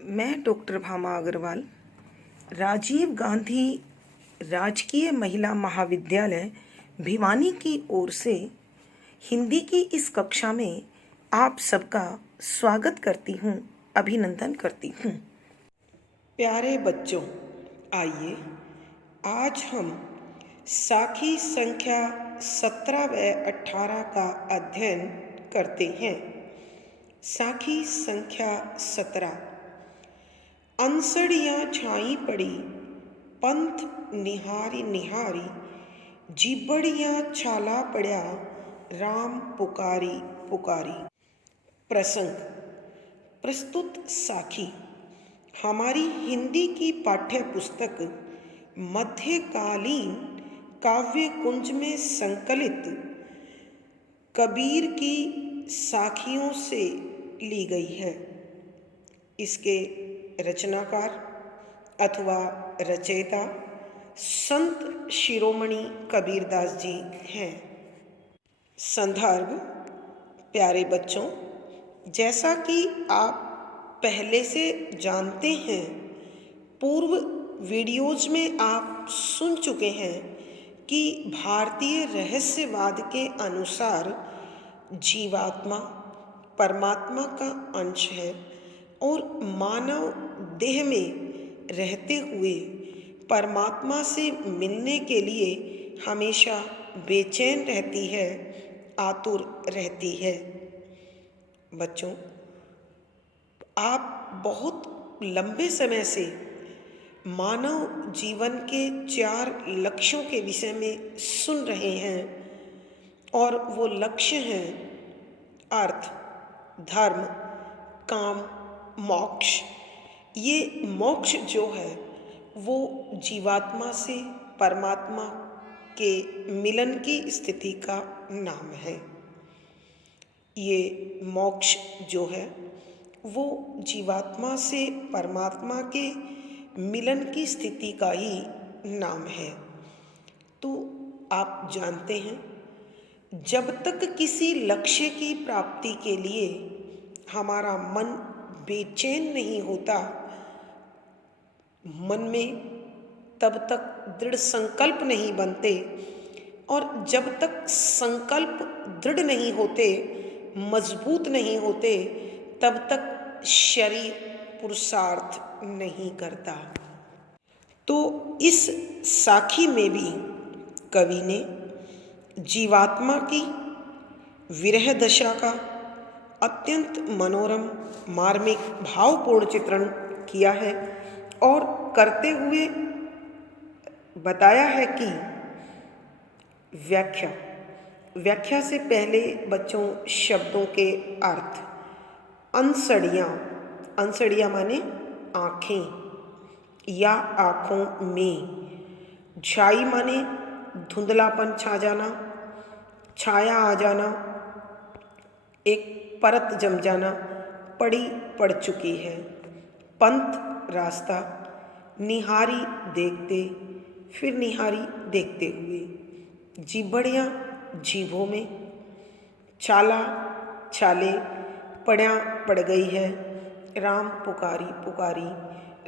मैं डॉक्टर भामा अग्रवाल राजीव गांधी राजकीय महिला महाविद्यालय भिवानी की ओर से हिंदी की इस कक्षा में आप सबका स्वागत करती हूँ, अभिनंदन करती हूँ। प्यारे बच्चों, आइए आज हम साखी संख्या 17 व 18 का अध्ययन करते हैं। साखी संख्या 17। अंसड़ियाँ छाई पड़ी, पंथ निहारी निहारी, जिबड़ियाँ छाला पड़ा, राम पुकारी पुकारी। प्रसंग प्रस्तुत साखी हमारी हिंदी की पाठ्य पुस्तक मध्यकालीन काव्य कुंज में संकलित कबीर की साखियों से ली गई है। इसके रचनाकार अथवा रचयिता संत शिरोमणि कबीरदास जी हैं। संदर्भ, प्यारे बच्चों, जैसा कि आप पहले से जानते हैं, पूर्व वीडियोज में आप सुन चुके हैं कि भारतीय रहस्यवाद के अनुसार जीवात्मा परमात्मा का अंश है और मानव देह में रहते हुए परमात्मा से मिलने के लिए हमेशा बेचैन रहती है, आतुर रहती है। बच्चों, आप बहुत लंबे समय से मानव जीवन के 4 लक्ष्यों के विषय में सुन रहे हैं और वो लक्ष्य हैं अर्थ, धर्म, काम, मोक्ष। ये मोक्ष जो है वो जीवात्मा से परमात्मा के मिलन की स्थिति का नाम है। ये मोक्ष जो है वो जीवात्मा से परमात्मा के मिलन की स्थिति का ही नाम है। तो आप जानते हैं, जब तक किसी लक्ष्य की प्राप्ति के लिए हमारा मन बेचैन नहीं होता, मन में तब तक दृढ़ संकल्प नहीं बनते, और जब तक संकल्प दृढ़ नहीं होते, मजबूत नहीं होते, तब तक शरीर पुरुषार्थ नहीं करता। तो इस साखी में भी कवि ने जीवात्मा की विरह दशा का अत्यंत मनोरम, मार्मिक, भावपूर्ण चित्रण किया है और करते हुए बताया है कि व्याख्या से पहले बच्चों शब्दों के अर्थ। अंसड़ियाँ माने आँखें या आँखों में। छाई माने धुंधलापन छा जाना, छाया आ जाना, एक परत जम जाना, पड़ी पड़ चुकी है। पंथ रास्ता, निहारी देखते, फिर निहारी देखते हुए। जिबड़ियाँ जीभों में, छाला छाले, पड़ा पड़ गई है, राम पुकारी पुकारी,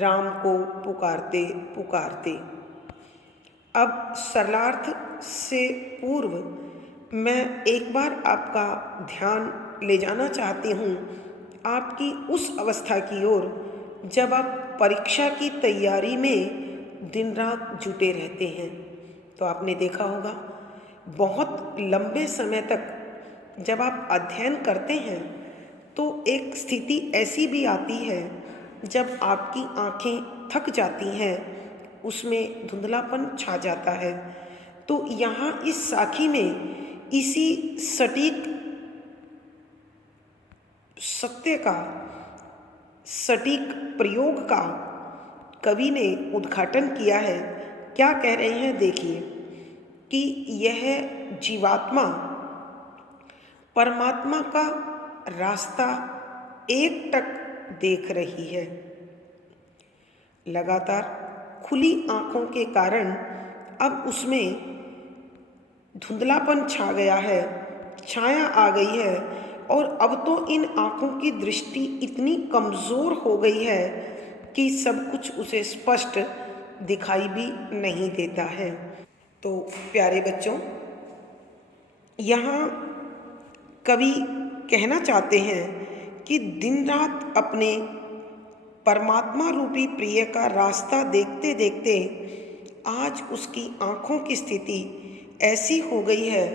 राम को पुकारते पुकारते। अब सरलार्थ से पूर्व मैं एक बार आपका ध्यान ले जाना चाहती हूँ आपकी उस अवस्था की ओर जब आप परीक्षा की तैयारी में दिन रात जुटे रहते हैं। तो आपने देखा होगा, बहुत लंबे समय तक जब आप अध्ययन करते हैं तो एक स्थिति ऐसी भी आती है जब आपकी आँखें थक जाती हैं, उसमें धुंधलापन छा जाता है। तो यहाँ इस साखी में इसी सटीक सत्य का, सटीक प्रयोग का कवि ने उद्घाटन किया है। क्या कह रहे हैं देखिए, कि यह जीवात्मा परमात्मा का रास्ता एकटक देख रही है। लगातार खुली आँखों के कारण अब उसमें धुंधलापन छा गया है, छाया आ गई है, और अब तो इन आँखों की दृष्टि इतनी कमज़ोर हो गई है कि सब कुछ उसे स्पष्ट दिखाई भी नहीं देता है। तो प्यारे बच्चों, यहाँ कवि कहना चाहते हैं कि दिन रात अपने परमात्मा रूपी प्रिय का रास्ता देखते देखते आज उसकी आँखों की स्थिति ऐसी हो गई है,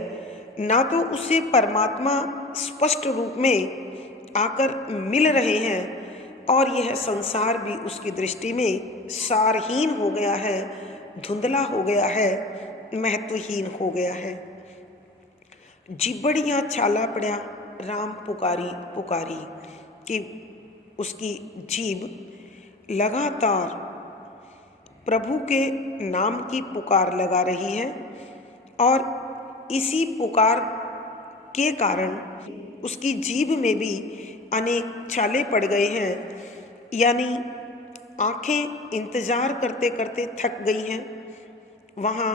ना तो उसे परमात्मा स्पष्ट रूप में आकर मिल रहे हैं और यह संसार भी उसकी दृष्टि में सारहीन हो गया है, धुंधला हो गया है, महत्वहीन हो गया है। जिबड़ियाँ छाला पड़ा राम पुकारी पुकारी कि उसकी जीभ लगातार प्रभु के नाम की पुकार लगा रही है और इसी पुकार के कारण उसकी जीभ में भी अनेक छाले पड़ गए हैं, यानी आँखें इंतज़ार करते करते थक गई हैं, वहाँ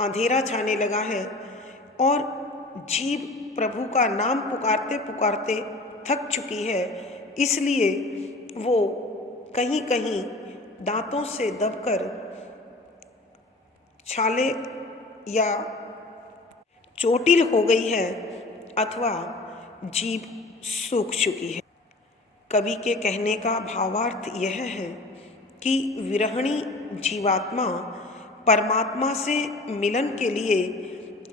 अंधेरा छाने लगा है और जीभ प्रभु का नाम पुकारते पुकारते थक चुकी है। इसलिए वो कहीं कहीं दांतों से दबकर छाले या चोटिल हो गई है अथवा जीभ सूख चुकी है। कवि के कहने का भावार्थ यह है कि विरहिणी जीवात्मा परमात्मा से मिलन के लिए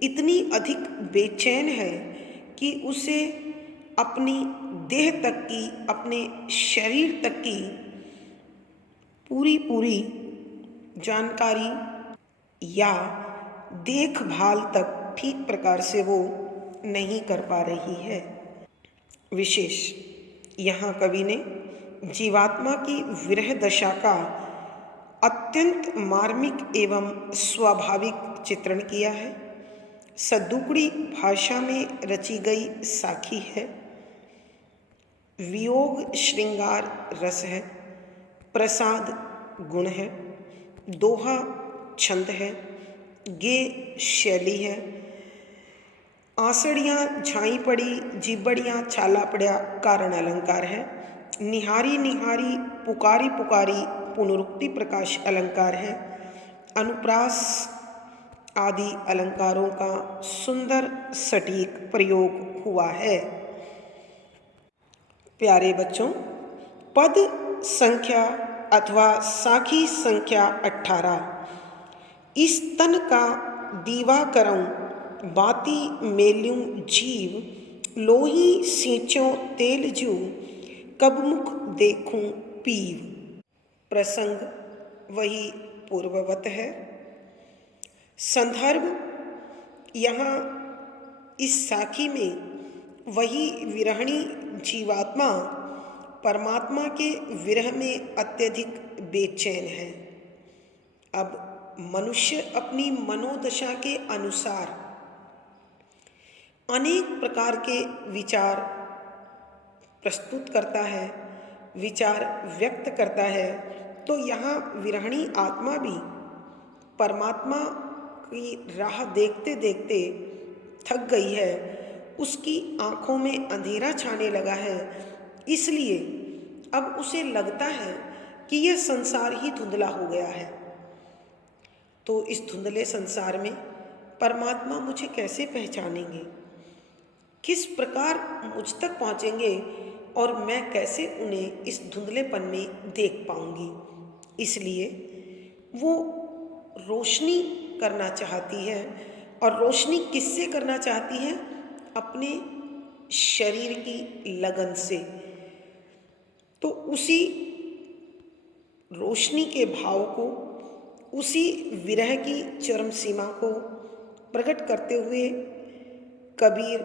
इतनी अधिक बेचैन है कि उसे अपनी देह तक की, अपने शरीर तक की पूरी जानकारी या देखभाल तक ठीक प्रकार से वो नहीं कर पा रही है। विशेष यहाँ कवि ने जीवात्मा की विरह दशा का अत्यंत मार्मिक एवं स्वाभाविक चित्रण किया है। सद्दुकड़ी भाषा में रची गई साखी है, वियोग श्रृंगार रस है, प्रसाद गुण है, दोहा छंद है, गे शैली है, आंसड़ियाँ झाई पड़ी जिबड़ियाँ छाला पड़ा कारण अलंकार है, निहारी निहारी पुकारी पुकारी पुनरुक्ति प्रकाश अलंकार है, अनुप्रास आदि अलंकारों का सुंदर सटीक प्रयोग हुआ है। प्यारे बच्चों, पद संख्या अथवा साखी संख्या 18। इस तन का दीवा करऊं बाती मेल्यूं जीव, लोही सींचों तेल जू, कब मुख देखूं पीव। प्रसंग वही पूर्ववत है। संदर्भ यहाँ इस साखी में वही विरहिणी जीवात्मा परमात्मा के विरह में अत्यधिक बेचैन है। अब मनुष्य अपनी मनोदशा के अनुसार अनेक प्रकार के विचार प्रस्तुत करता है, विचार व्यक्त करता है। तो यहाँ विरहिणी आत्मा भी परमात्मा की राह देखते देखते थक गई है, उसकी आँखों में अंधेरा छाने लगा है। इसलिए अब उसे लगता है कि यह संसार ही धुंधला हो गया है। तो इस धुंधले संसार में परमात्मा मुझे कैसे पहचानेंगे, किस प्रकार मुझ तक पहुँचेंगे और मैं कैसे उन्हें इस धुंधलेपन में देख पाऊंगी। इसलिए वो रोशनी करना चाहती है। और रोशनी किससे करना चाहती है? अपने शरीर की लगन से। तो उसी रोशनी के भाव को, उसी विरह की चरम सीमा को प्रकट करते हुए कबीर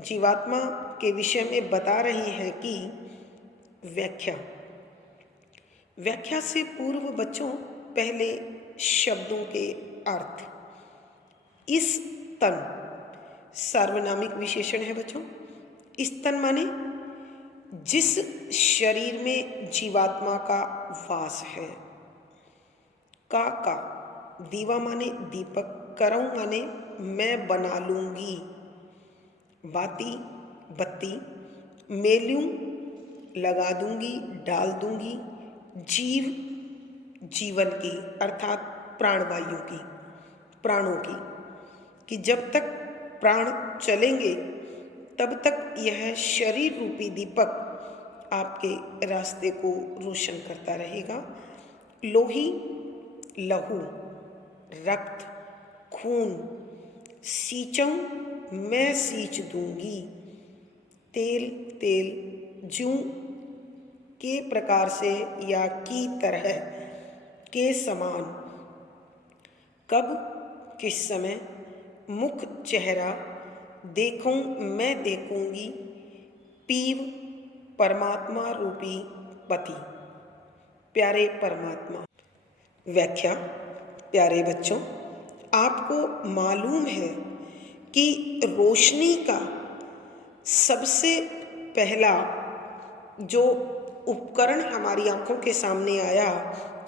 जीवात्मा के विषय में बता रही हैं कि व्याख्या से पूर्व बच्चों पहले शब्दों के अर्थ। इस तन सार्वनामिक विशेषण है बच्चों। इस तन माने जिस शरीर में जीवात्मा का वास है। का दीवा माने दीपक, करऊं माने मैं बना लूंगी, बाती बत्ती, मेलूं, लगा दूंगी, डाल दूंगी, जीव, जीवन की अर्थात प्राणवायु की, प्राणों की, कि जब तक प्राण चलेंगे तब तक यह शरीर रूपी दीपक आपके रास्ते को रोशन करता रहेगा। लोही, लहू, रक्त, खून, सींचूं मैं सींच दूंगी, तेल, तेल, ज्यों के प्रकार से या की तरह के समान, कब, किस समय, मुख, चेहरा, देखूं मैं देखूंगी, पीव, परमात्मा रूपी पति, प्यारे परमात्मा। व्याख्या। प्यारे बच्चों, आपको मालूम है कि रोशनी का सबसे पहला जो उपकरण हमारी आंखों के सामने आया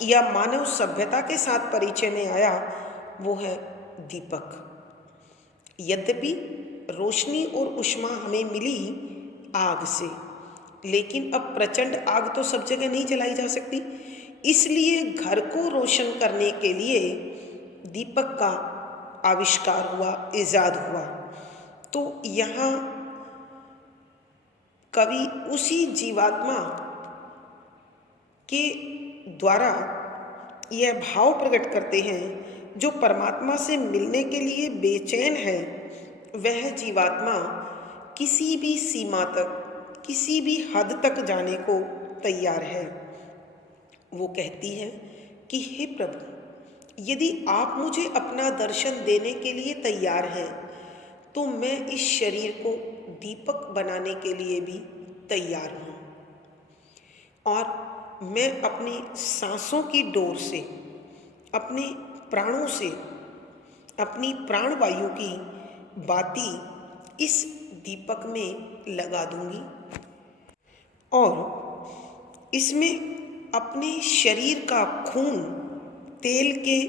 या मानव सभ्यता के साथ परिचय में आया वो है दीपक। यद्यपि रोशनी और ऊष्मा हमें मिली आग से, लेकिन अब प्रचंड आग तो सब जगह नहीं जलाई जा सकती, इसलिए घर को रोशन करने के लिए दीपक का आविष्कार हुआ, इजाद हुआ। तो यहाँ कवि उसी जीवात्मा के द्वारा यह भाव प्रकट करते हैं जो परमात्मा से मिलने के लिए बेचैन है। वह जीवात्मा किसी भी सीमा तक, किसी भी हद तक जाने को तैयार है। वो कहती है कि हे प्रभु, यदि आप मुझे अपना दर्शन देने के लिए तैयार हैं तो मैं इस शरीर को दीपक बनाने के लिए भी तैयार हूँ, और मैं अपनी सांसों की डोर से, अपने प्राणों से, अपनी प्राणवायु की बाती इस दीपक में लगा दूंगी और इसमें अपने शरीर का खून तेल के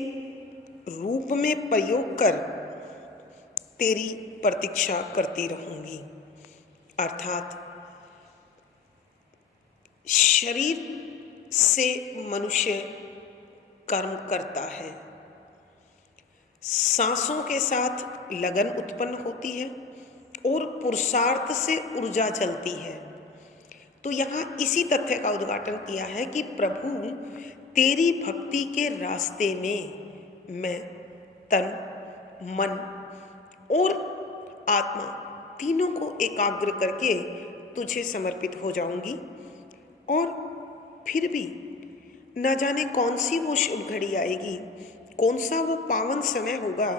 रूप में प्रयोग कर तेरी प्रतीक्षा करती रहूंगी। अर्थात शरीर से मनुष्य कर्म करता है, सांसों के साथ लगन उत्पन्न होती है और पुरुषार्थ से ऊर्जा चलती है। तो यहाँ इसी तथ्य का उद्घाटन किया है कि प्रभु तेरी भक्ति के रास्ते में मैं तन, मन और आत्मा तीनों को एकाग्र करके तुझे समर्पित हो जाऊंगी। और फिर भी न जाने कौन सी वो शुभ घड़ी आएगी, कौन सा वो पावन समय होगा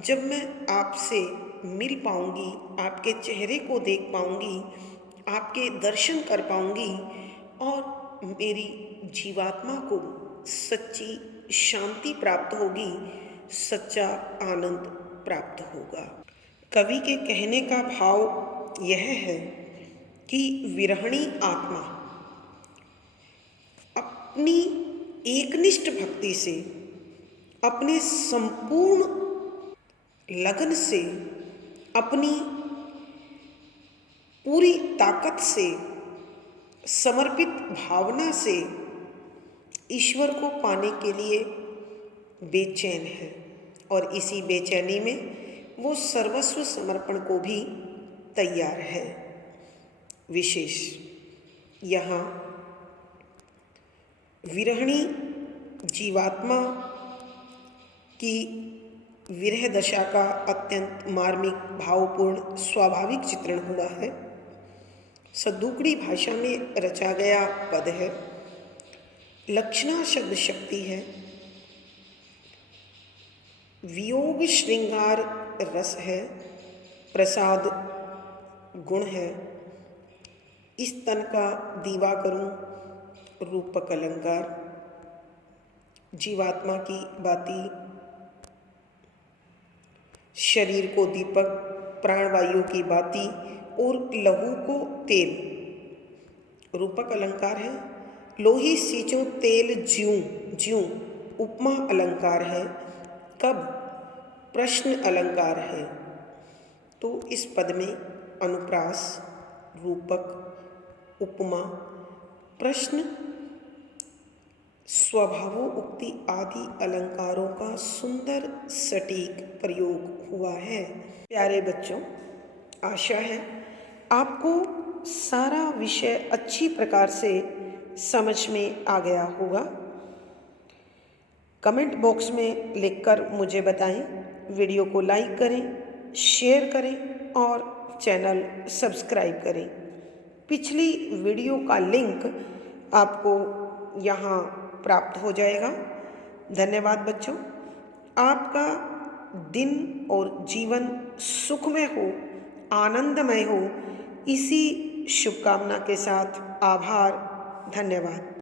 जब मैं आपसे मिल पाऊंगी, आपके चेहरे को देख पाऊंगी, आपके दर्शन कर पाऊंगी और मेरी जीवात्मा को सच्ची शांति प्राप्त होगी, सच्चा आनंद प्राप्त होगा। कवि के कहने का भाव यह है कि विरहणी आत्मा अपनी एकनिष्ठ भक्ति से, अपने संपूर्ण लगन से, अपनी पूरी ताकत से, समर्पित भावना से ईश्वर को पाने के लिए बेचैन है और इसी बेचैनी में वो सर्वस्व समर्पण को भी तैयार है। विशेष यहाँ विरहणी जीवात्मा की विरह दशा का अत्यंत मार्मिक, भावपूर्ण, स्वाभाविक चित्रण हुआ है। सद्दुकड़ी भाषा में रचा गया पद है। लक्षणा शब्द शक्ति है, वियोग श्रृंगार रस है, प्रसाद गुण है, इस तन का दीवा करूं रूपक अलंकार, जीवात्मा की बाती, शरीर को दीपक, प्राणवायु की बाती और लहू को तेल, रूपक अलंकार है। लोही, सींचों, तेल, ज्यों, ज्यों उपमा अलंकार है। कब प्रश्न अलंकार है। तो इस पद में अनुप्रास, रूपक, उपमा, प्रश्न, स्वभावोक्ति आदि अलंकारों का सुंदर सटीक प्रयोग हुआ है। प्यारे बच्चों, आशा है आपको सारा विषय अच्छी प्रकार से समझ में आ गया होगा। कमेंट बॉक्स में लिखकर मुझे बताएं। वीडियो को लाइक करें, शेयर करें और चैनल सब्सक्राइब करें। पिछली वीडियो का लिंक आपको यहाँ प्राप्त हो जाएगा। धन्यवाद बच्चों। आपका दिन और जीवन सुखमय हो, आनंदमय हो, इसी शुभकामना के साथ आभार। धन्यवाद।